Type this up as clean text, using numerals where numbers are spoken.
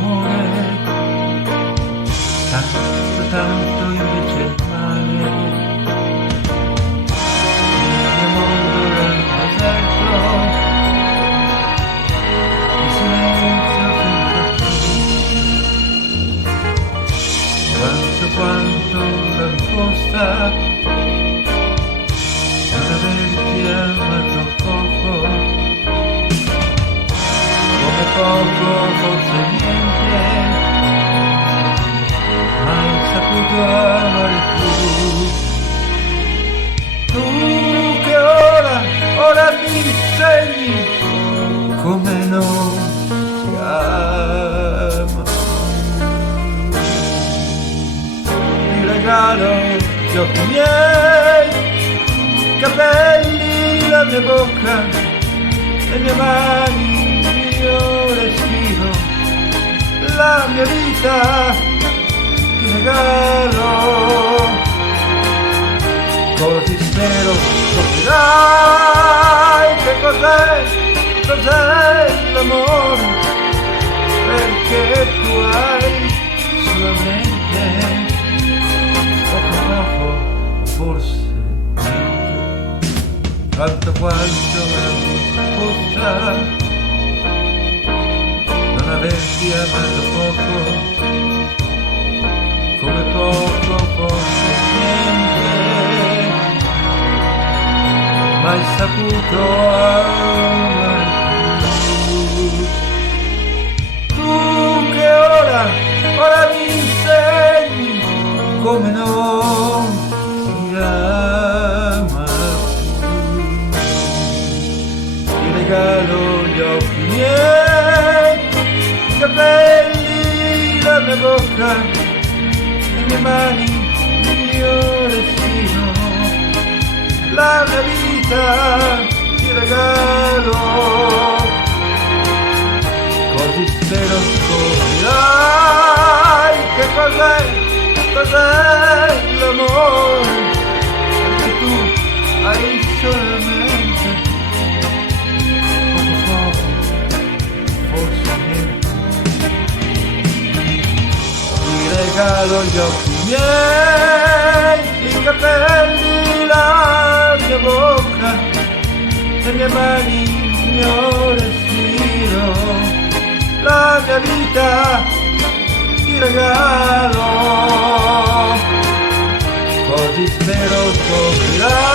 l'amore, tanto invece il male. Il mio mondo era un deserto, di silenzio senza fine. Quanto la risposta non averti amato poco, come poco forse niente, mai saputo amare più. Tu che ora mi insegni come non si ama. Ti regalo gli occhi miei, i capelli, la mia bocca, le mie mani, il mio respiro, la mia vita, ti regalo. Così spero scoprirai che cos'è l'amore, perché tu hai solamente poco, forse niente, quanto la risposta non averti amato poco, come poco forse niente, mai saputo amare più. Tu che ora mi insegni come non si ama più. Ti regalo gli occhi miei, i capelli, la mia bocca, le mie mani, il mio respiro, la mia vita, ti regalo. Così spero scoprirai che cos'è l'amore, perché tu hai solamente poco, forse niente. Ti regalo gli occhi miei, i capelli, la mia bocca, le mie mani, il mio respiro, la mia vita, ti regalo. Così spero scoprirai